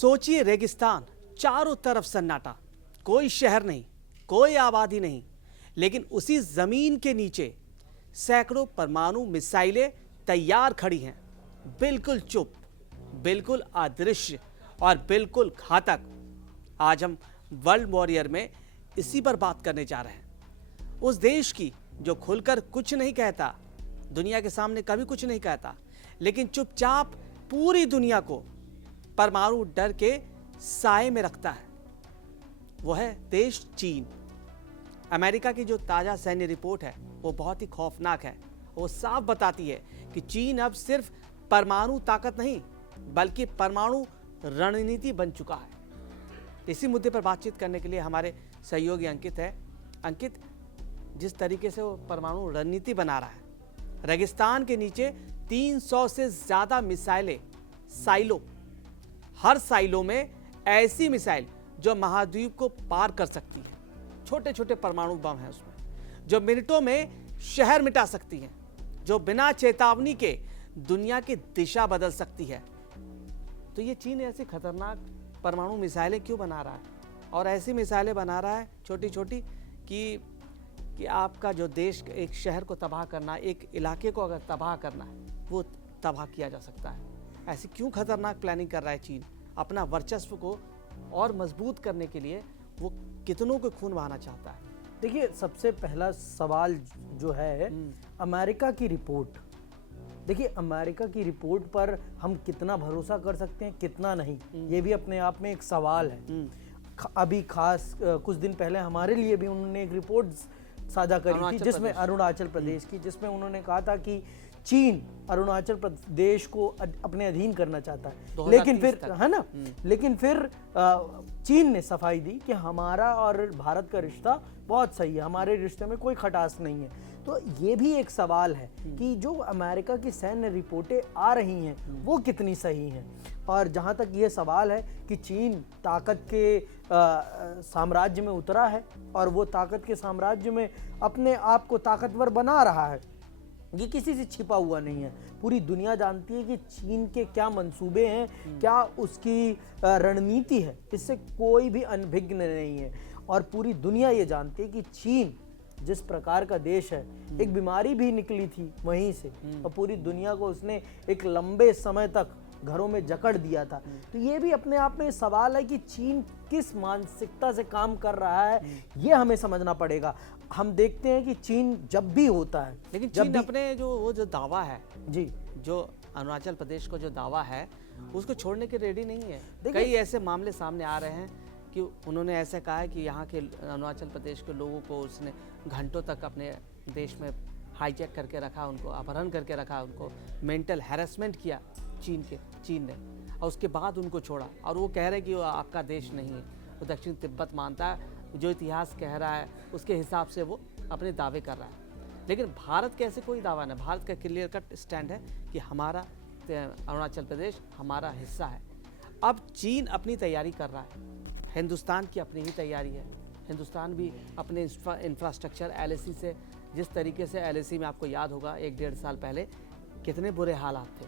सोचिए रेगिस्तान, चारों तरफ सन्नाटा, कोई शहर नहीं, कोई आबादी नहीं, लेकिन उसी जमीन के नीचे सैकड़ों परमाणु मिसाइलें तैयार खड़ी हैं, बिल्कुल चुप, बिल्कुल अदृश्य और बिल्कुल घातक। आज हम वर्ल्ड वॉरियर में इसी पर बात करने जा रहे हैं। उस देश की जो खुलकर कुछ नहीं कहता, दुनिया के सामने कभी कुछ नहीं कहता, लेकिन चुपचाप पूरी दुनिया को परमाणु डर के साए में रखता है। वो है देश चीन। अमेरिका की जो ताजा सैन्य रिपोर्ट है वो बहुत ही खौफनाक है। वो साफ बताती है कि चीन अब सिर्फ परमाणु ताकत नहीं बल्कि परमाणु रणनीति बन चुका है। इसी मुद्दे पर बातचीत करने के लिए हमारे सहयोगी अंकित है। अंकित, जिस तरीके से वो परमाणु रणनीति बना रहा है, रेगिस्तान के नीचे 300 से ज्यादा मिसाइलें, साइलो, हर साइलो में ऐसी मिसाइल जो महाद्वीप को पार कर सकती है। छोटे छोटे परमाणु बम हैं उसमें, जो मिनटों में शहर मिटा सकती हैं, जो बिना चेतावनी के दुनिया की दिशा बदल सकती है। तो ये चीन ऐसी खतरनाक परमाणु मिसाइलें क्यों बना रहा है? और ऐसी मिसाइलें बना रहा है छोटी छोटी कि आपका जो देश, एक शहर को तबाह करना, एक इलाके को अगर तबाह करना है, वो तबाह किया जा सकता है। ऐसी क्यों खतरनाक प्लानिंग कर रहा है चीन? अपना वर्चस्व को और मजबूत करने के लिए वो कितनों को खून बहाना चाहता है? देखिए, सबसे पहला सवाल जो है अमेरिका की रिपोर्ट। देखिए, अमेरिका की रिपोर्ट पर हम कितना भरोसा कर सकते हैं, कितना नहीं, ये भी अपने आप में एक सवाल है। अभी खास कुछ दिन पहले हमारे लिए भी उन्होंने एक रिपोर्ट साझा करी थी, जिसमें अरुणाचल प्रदेश की, जिसमें उन्होंने कहा था कि चीन अरुणाचल प्रदेश को अपने अधीन करना चाहता है। लेकिन फिर, है ना, लेकिन फिर चीन ने सफाई दी कि हमारा और भारत का रिश्ता बहुत सही है, हमारे रिश्ते में कोई खटास नहीं है। तो ये भी एक सवाल है कि जो अमेरिका की सैन्य रिपोर्टें आ रही हैं वो कितनी सही हैं। और जहाँ तक ये सवाल है कि चीन ताकत के साम्राज्य में उतरा है और वो ताकत के साम्राज्य में अपने आप को ताकतवर बना रहा है, ये किसी से छिपा हुआ नहीं है। पूरी दुनिया जानती है कि चीन के क्या मंसूबे हैं, क्या उसकी रणनीति है, इससे कोई भी अनभिज्ञ नहीं है। और पूरी दुनिया ये जानती है कि चीन जिस प्रकार का देश है, एक बीमारी भी निकली थी वहीं से, और पूरी दुनिया को उसने एक लंबे समय तक घरों में जकड़ दिया था। तो ये भी अपने आप में सवाल है कि चीन किस मानसिकता से काम कर रहा है, ये हमें समझना पड़ेगा। हम देखते हैं कि चीन जब भी होता है, लेकिन चीन अपने जो दावा है जी, जो अरुणाचल प्रदेश को जो दावा है उसको छोड़ने के रेडी नहीं है। कई ऐसे मामले सामने आ रहे हैं कि उन्होंने ऐसा कहा है कि यहाँ के अरुणाचल प्रदेश के लोगों को उसने घंटों तक अपने देश में हाईजैक करके रखा, उनको अपहरण करके रखा, उनको मेंटल हैरेसमेंट किया चीन ने, और उसके बाद उनको छोड़ा। और वो कह रहे हैं कि वो आपका देश नहीं है, वो दक्षिण तिब्बत मानता है, जो इतिहास कह रहा है उसके हिसाब से वो अपने दावे कर रहा है। लेकिन भारत का ऐसे कोई दावा नहीं। भारत का क्लियर कट स्टैंड है कि हमारा अरुणाचल प्रदेश हमारा हिस्सा है। अब चीन अपनी तैयारी कर रहा है, हिंदुस्तान की अपनी ही तैयारी है। हिंदुस्तान भी अपने इंफ्रास्ट्रक्चर LAC से, जिस तरीके से LAC में आपको याद होगा 1-1.5 साल पहले कितने बुरे हालात थे,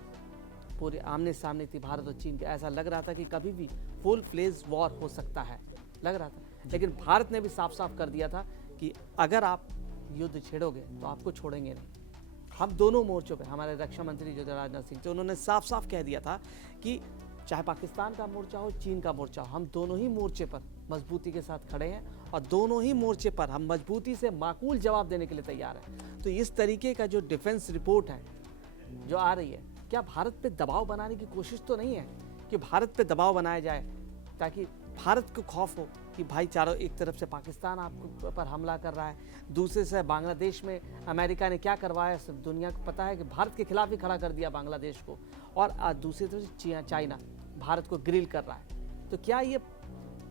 पूरे आमने सामने थी भारत और चीन के। ऐसा लग रहा था कि कभी भी फुल फ्लेज वॉर हो सकता है, लग रहा था। लेकिन भारत ने भी साफ साफ कर दिया था कि अगर आप युद्ध छेड़ोगे तो आपको छोड़ेंगे नहीं। हम दोनों मोर्चों पे, हमारे रक्षा मंत्री जो राजनाथ सिंह थे, उन्होंने साफ साफ कह दिया था कि चाहे पाकिस्तान का मोर्चा हो, चीन का मोर्चा हो, हम दोनों ही मोर्चे पर मजबूती के साथ खड़े हैं और दोनों ही मोर्चे पर हम मजबूती से माकूल जवाब देने के लिए तैयार हैं। तो इस तरीके का जो डिफेंस रिपोर्ट है जो आ रही है, क्या भारत पे दबाव बनाने की कोशिश तो नहीं है कि भारत पे दबाव बनाया जाए ताकि भारत को खौफ हो कि भाई चारों, एक तरफ से पाकिस्तान आपको पर हमला कर रहा है, दूसरे से बांग्लादेश में अमेरिका ने क्या करवाया सब दुनिया को पता है कि भारत के खिलाफ ही खड़ा कर दिया बांग्लादेश को, और दूसरी तरफ से चाइना भारत को ग्रिल कर रहा है। तो क्या ये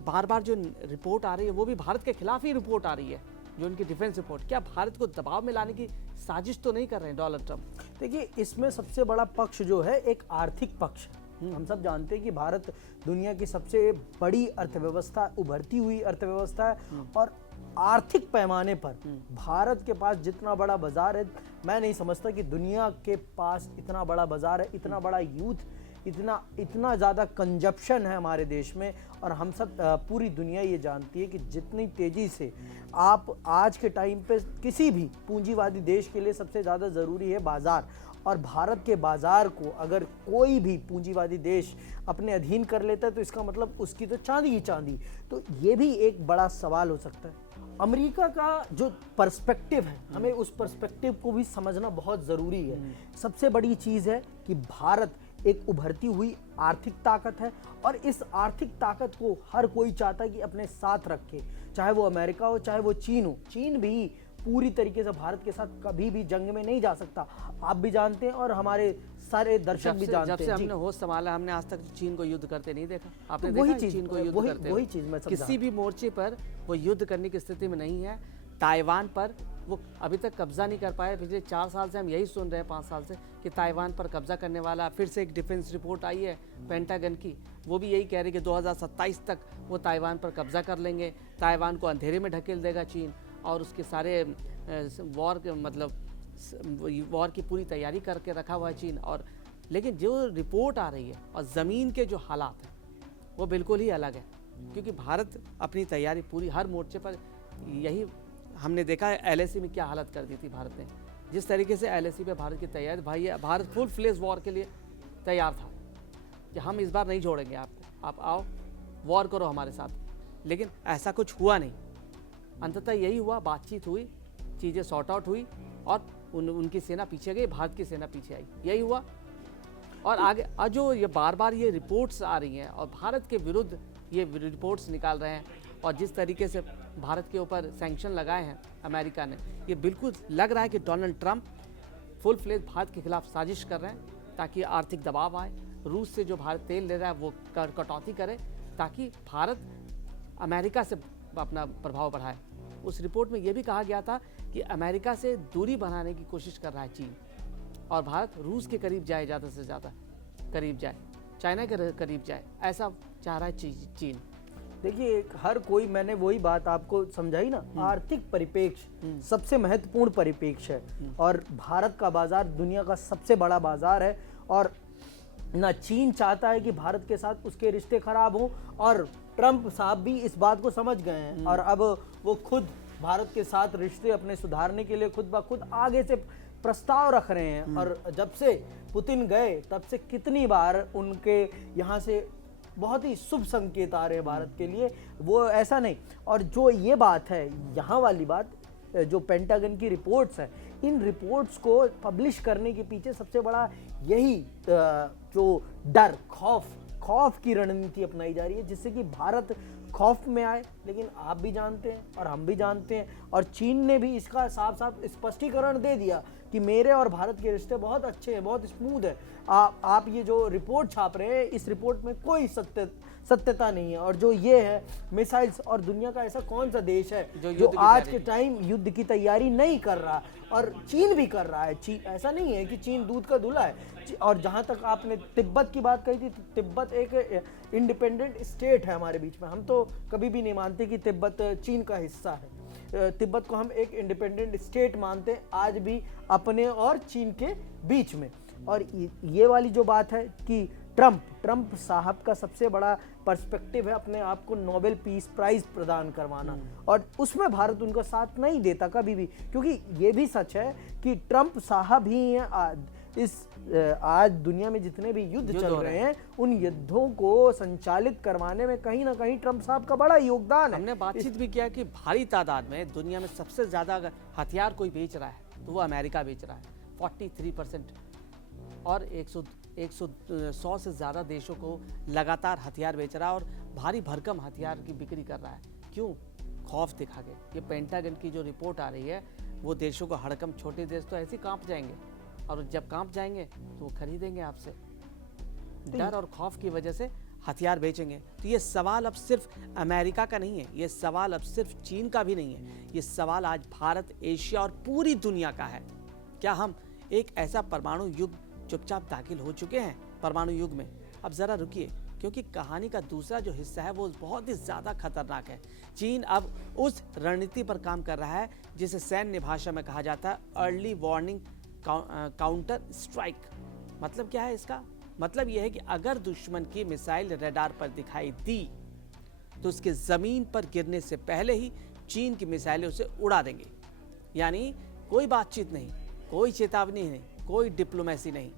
बार बार जो रिपोर्ट आ रही है वो भी भारत के खिलाफ ही रिपोर्ट आ रही है, जो उनकी डिफेंस रिपोर्ट, क्या भारत को दबाव में लाने की साजिश तो नहीं कर रहे हैं डोनाल्ड ट्रंप? देखिए, इसमें सबसे बड़ा पक्ष जो है एक आर्थिक पक्ष है। हम सब जानते हैं कि भारत दुनिया की सबसे बड़ी अर्थव्यवस्था, उभरती हुई अर्थव्यवस्था है, और आर्थिक पैमाने पर भारत के पास जितना बड़ा बाजार है, मैं नहीं समझता कि दुनिया के पास इतना बड़ा बाजार है, इतना बड़ा यूथ इतना इतना ज़्यादा कंजप्शन है हमारे देश में, और हम सब पूरी दुनिया ये जानती है कि जितनी तेज़ी से आप आज के टाइम पे किसी भी पूंजीवादी देश के लिए सबसे ज़्यादा ज़रूरी है बाज़ार, और भारत के बाज़ार को अगर कोई भी पूंजीवादी देश अपने अधीन कर लेता है तो इसका मतलब उसकी तो चांदी ही चांदी। तो ये भी एक बड़ा सवाल हो सकता है। अमेरिका का जो पर्सपेक्टिव है, हमें उस पर्सपेक्टिव को भी समझना बहुत ज़रूरी है। सबसे बड़ी चीज़ है कि भारत एक उभरती हुई आर्थिक ताकत है, और इस आर्थिक ताकत को हर कोई चाहता है कि अपने साथ रखे, चाहे वो अमेरिका हो चाहे वो चीन हो। चीन भी पूरी तरीके से भारत के साथ कभी भी जंग में नहीं जा सकता, आप भी जानते हैं और हमारे सारे दर्शक भी जानते हैं। जब से हमने होश संभाला, हमने आज तक चीन को युद्ध करते नहीं देखा। आपने वही देखा चीज, चीन को युद्ध करते वही चीज मैं समझा। किसी भी मोर्चे पर वो युद्ध करने की स्थिति में नहीं है। ताइवान पर वो अभी तक कब्जा नहीं कर पाए। पिछले 4 साल से हम यही सुन रहे हैं, 5 साल से, कि ताइवान पर कब्जा करने वाला। फिर से एक डिफेंस रिपोर्ट आई है पेंटागन की, वो भी यही कह रही है कि 2027 तक वो ताइवान पर कब्जा कर लेंगे। ताइवान को अंधेरे में ढकेल देगा चीन, और उसके सारे वॉर की पूरी तैयारी करके रखा हुआ है चीन। और लेकिन जो रिपोर्ट आ रही है और ज़मीन के जो हालात हैं वो बिल्कुल ही अलग है, क्योंकि भारत अपनी तैयारी पूरी हर मोर्चे पर, यही हमने देखा है एलएसी में क्या हालत कर दी थी भारत ने। जिस तरीके से एलएसी पे भारत की तैयारी, भाई भारत फुल फ्लेज वॉर के लिए तैयार था कि हम इस बार नहीं छोड़ेंगे आपको, आप आओ वॉर करो हमारे साथ। लेकिन ऐसा कुछ हुआ नहीं। अंततः यही हुआ, बातचीत हुई, चीज़ें सॉर्ट आउट हुई, और उनकी सेना पीछे गई, भारत की सेना पीछे आई, यही हुआ। और आगे जो ये बार बार ये रिपोर्ट्स आ रही हैं और भारत के विरुद्ध ये रिपोर्ट्स निकाल रहे हैं, और जिस तरीके से भारत के ऊपर सैंक्शन लगाए हैं अमेरिका ने, ये बिल्कुल लग रहा है कि Donald Trump full fledge Bharat के खिलाफ साजिश कर रहे हैं, ताकि आर्थिक दबाव आए। रूस से जो भारत तेल ले रहा है वो कटौती करे, ताकि भारत अमेरिका से अपना प्रभाव बढ़ाए। उस रिपोर्ट में ये भी कहा गया था कि अमेरिका से दूरी बनाने की कोशिश कर रहा है चीन, और भारत रूस के करीब जाए, ज़्यादा से ज़्यादा करीब जाए, चाइना के करीब जाए, ऐसा चाह रहा है चीन। देखिए, हर कोई, मैंने वही बात आपको समझाई ना, आर्थिक परिप्रेक्ष्य सबसे महत्वपूर्ण परिप्रेक्ष्य है, और भारत का बाजार दुनिया का सबसे बड़ा बाजार है, और ना चीन चाहता है कि भारत के साथ उसके रिश्ते खराब हों, और ट्रंप साहब भी इस बात को समझ गए हैं, और अब वो खुद भारत के साथ रिश्ते अपने सुधारने के लिए खुद ब खुद आगे से प्रस्ताव रख रहे हैं। और जब से पुतिन गए तब से कितनी बार उनके यहाँ से बहुत ही शुभ संकेत आ रहे हैं भारत के लिए, वो ऐसा नहीं। और जो ये बात है, यहाँ वाली बात, जो पेंटागन की रिपोर्ट्स है, इन रिपोर्ट्स को पब्लिश करने के पीछे सबसे बड़ा यही जो डर, खौफ की रणनीति अपनाई जा रही है, जिससे कि भारत खौफ में आए। लेकिन आप भी जानते हैं और हम भी जानते हैं, और चीन ने भी इसका साफ साफ स्पष्टीकरण दे दिया कि मेरे और भारत के रिश्ते बहुत अच्छे हैं, बहुत स्मूथ है। आप ये जो रिपोर्ट छाप रहे हैं, इस रिपोर्ट में कोई सत्यता नहीं है। और जो ये है मिसाइल्स, और दुनिया का ऐसा कौन सा देश है जो आज के टाइम युद्ध की तैयारी नहीं कर रहा, और चीन भी कर रहा है। ऐसा नहीं है कि चीन दूध का दूल्हा है। और जहाँ तक आपने तिब्बत की बात कही थी, तो तिब्बत एक इंडिपेंडेंट स्टेट है हमारे बीच में। हम तो कभी भी नहीं मानते कि तिब्बत चीन का हिस्सा है। तिब्बत को हम एक इंडिपेंडेंट स्टेट मानते हैं, आज भी अपने और चीन के बीच में। और ये वाली जो बात है कि ट्रंप साहब का सबसे बड़ा पर्सपेक्टिव है अपने आप को नोबेल पीस प्राइज प्रदान करवाना, और उसमें भारत उनका साथ नहीं देता कभी भी। क्योंकि ये भी सच है कि ट्रंप साहब ही आज दुनिया में जितने भी युद्ध चल रहे हैं, उन युद्धों को संचालित करवाने में कहीं ना कहीं ट्रंप साहब का बड़ा योगदान है। हमने बातचीत भी किया कि भारी तादाद में दुनिया में सबसे ज्यादा अगर हथियार कोई बेच रहा है तो वो अमेरिका बेच रहा है, 43%, और 100 से ज़्यादा देशों को लगातार हथियार बेच रहा है, और भारी भरकम हथियार की बिक्री कर रहा है। क्यों? खौफ दिखा के। ये पेंटागन की जो रिपोर्ट आ रही है, वो देशों को हड़कम, छोटे देश तो ऐसे ही कांप जाएंगे, और जब कांप जाएंगे तो वो खरीदेंगे आपसे। डर और खौफ की वजह से हथियार बेचेंगे। तो ये सवाल अब सिर्फ अमेरिका का नहीं है, ये सवाल अब सिर्फ चीन का भी नहीं है, ये सवाल आज भारत, एशिया और पूरी दुनिया का है। क्या हम एक ऐसा परमाणु युग चुपचाप दाखिल हो चुके हैं परमाणु युग में? अब जरा रुकिए, क्योंकि कहानी का दूसरा जो हिस्सा है वो बहुत ही ज़्यादा खतरनाक है। चीन अब उस रणनीति पर काम कर रहा है जिसे सैन्य भाषा में कहा जाता है अर्ली वार्निंग काउंटर स्ट्राइक। मतलब क्या है इसका? मतलब यह है कि अगर दुश्मन की मिसाइल रडार पर दिखाई दी तो उसके जमीन पर गिरने से पहले ही चीन की मिसाइलें उसे उड़ा देंगी। यानी कोई बातचीत नहीं, कोई चेतावनी नहीं, कोई डिप्लोमेसी नहीं,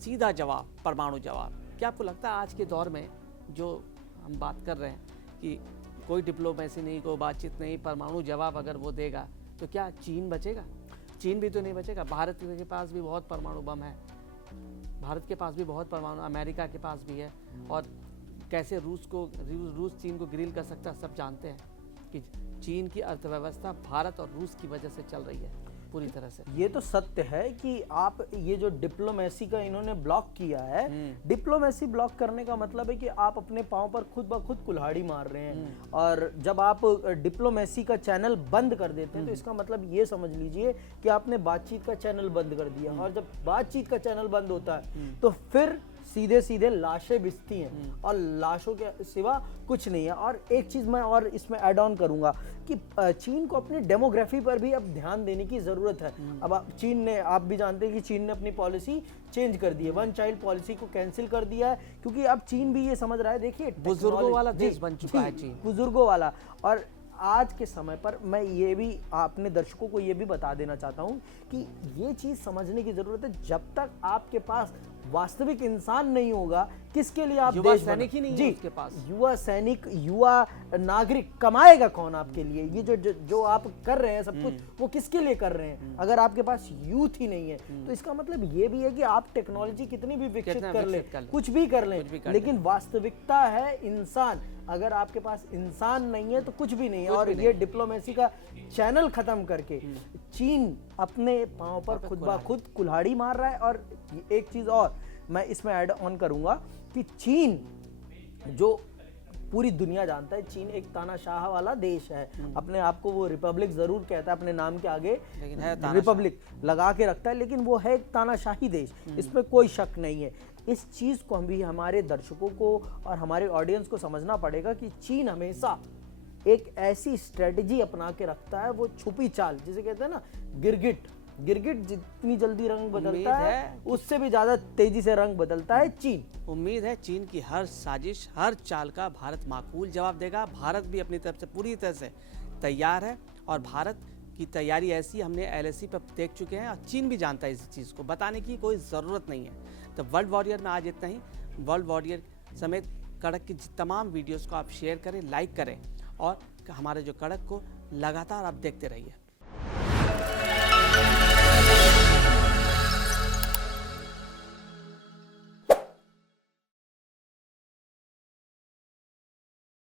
सीधा जवाब, परमाणु जवाब। क्या आपको लगता है आज के दौर में जो हम बात कर रहे हैं कि कोई डिप्लोमेसी नहीं, कोई बातचीत नहीं, परमाणु जवाब अगर वो देगा तो क्या चीन बचेगा? चीन भी तो नहीं बचेगा। भारत के पास भी बहुत परमाणु बम है, भारत के पास भी बहुत परमाणु, अमेरिका के पास भी है। और कैसे रूस चीन को ग्रिल कर सकता है, सब जानते हैं कि चीन की अर्थव्यवस्था भारत और रूस की वजह से चल रही है पूरी तरह से। ये तो सत्य है कि आप ये जो डिप्लोमेसी का इन्होंने ब्लॉक किया है, डिप्लोमेसी ब्लॉक करने का मतलब है कि आप अपने पांव पर खुद ब खुद कुल्हाड़ी मार रहे हैं। और जब आप डिप्लोमेसी का चैनल बंद कर देते हैं तो इसका मतलब ये समझ लीजिए कि आपने बातचीत का चैनल बंद कर दिया। और जब बातचीत का चैनल बंद होता है तो फिर सीधे सीधे लाशें बिछती हैं और लाशों के सिवा कुछ नहीं है। और एक चीज़ मैं और इसमें ऐड ऑन करूंगा कि चीन को अपनी डेमोग्राफी पर भी अब ध्यान देने की ज़रूरत है। अब चीन ने, आप भी जानते हैं कि चीन ने अपनी पॉलिसी चेंज कर दी है, वन चाइल्ड पॉलिसी को कैंसिल कर दिया है, क्योंकि अब चीन भी ये समझ रहा है, देखिए बुजुर्गों वाला देश बन चुका है चीन, बुजुर्गों वाला। और आज के समय पर मैं ये भी अपने दर्शकों को ये भी बता देना चाहता हूँ कि ये चीज़ समझने की ज़रूरत है, जब तक आपके पास वास्तविक इंसान नहीं होगा, किसके लिए आप युवा देश सैनिक ही नहीं जी, है उसके पास। युवा सैनिक, युवा नागरिक कमाएगा कौन आपके लिए? ये जो आप कर रहे हैं सब कुछ, वो किसके लिए कर रहे हैं? अगर आपके पास यूथ ही नहीं है तो इसका मतलब ये भी है कि आप टेक्नोलॉजी कितनी भी विकसित कर ले, कुछ भी कर लें, लेकिन वास्तविकता है इंसान। अगर आपके पास इंसान नहीं है तो कुछ भी नहीं है। और ये डिप्लोमेसी का चैनल खत्म करके चीन अपने पांव पर खुद ब खुद कुल्हाड़ी मार रहा है। और एक चीज और मैं इसमें ऐड ऑन करूंगा कि चीन, जो पूरी दुनिया जानता है, चीन एक तानाशाह वाला देश है। अपने आप को वो रिपब्लिक जरूर कहता है, अपने नाम के आगे रिपब्लिक लगा के रखता है, लेकिन वो है एक तानाशाही देश, इसमें कोई शक नहीं है। इस चीज को हम भी, हमारे दर्शकों को और हमारे ऑडियंस को समझना पड़ेगा कि चीन हमेशा एक ऐसी स्ट्रेटजी अपना के रखता है, वो छुपी चाल, जिसे कहते हैं ना गिरगिट जितनी जल्दी रंग बदलता है उससे भी ज्यादा तेजी से रंग बदलता है चीन। उम्मीद है चीन की हर साजिश, हर चाल का भारत माकूल जवाब देगा। भारत भी अपनी तरफ से पूरी तरह से तैयार है और भारत की तैयारी ऐसी हमने LAC पर देख चुके हैं और चीन भी जानता है इस चीज़ को, बताने की कोई ज़रूरत नहीं है। तो वर्ल्ड वॉरियर में आज इतना ही। वर्ल्ड वॉरियर समेत कड़क की तमाम वीडियोस को आप शेयर करें, लाइक करें और हमारे जो कड़क को लगातार आप देखते रहिए।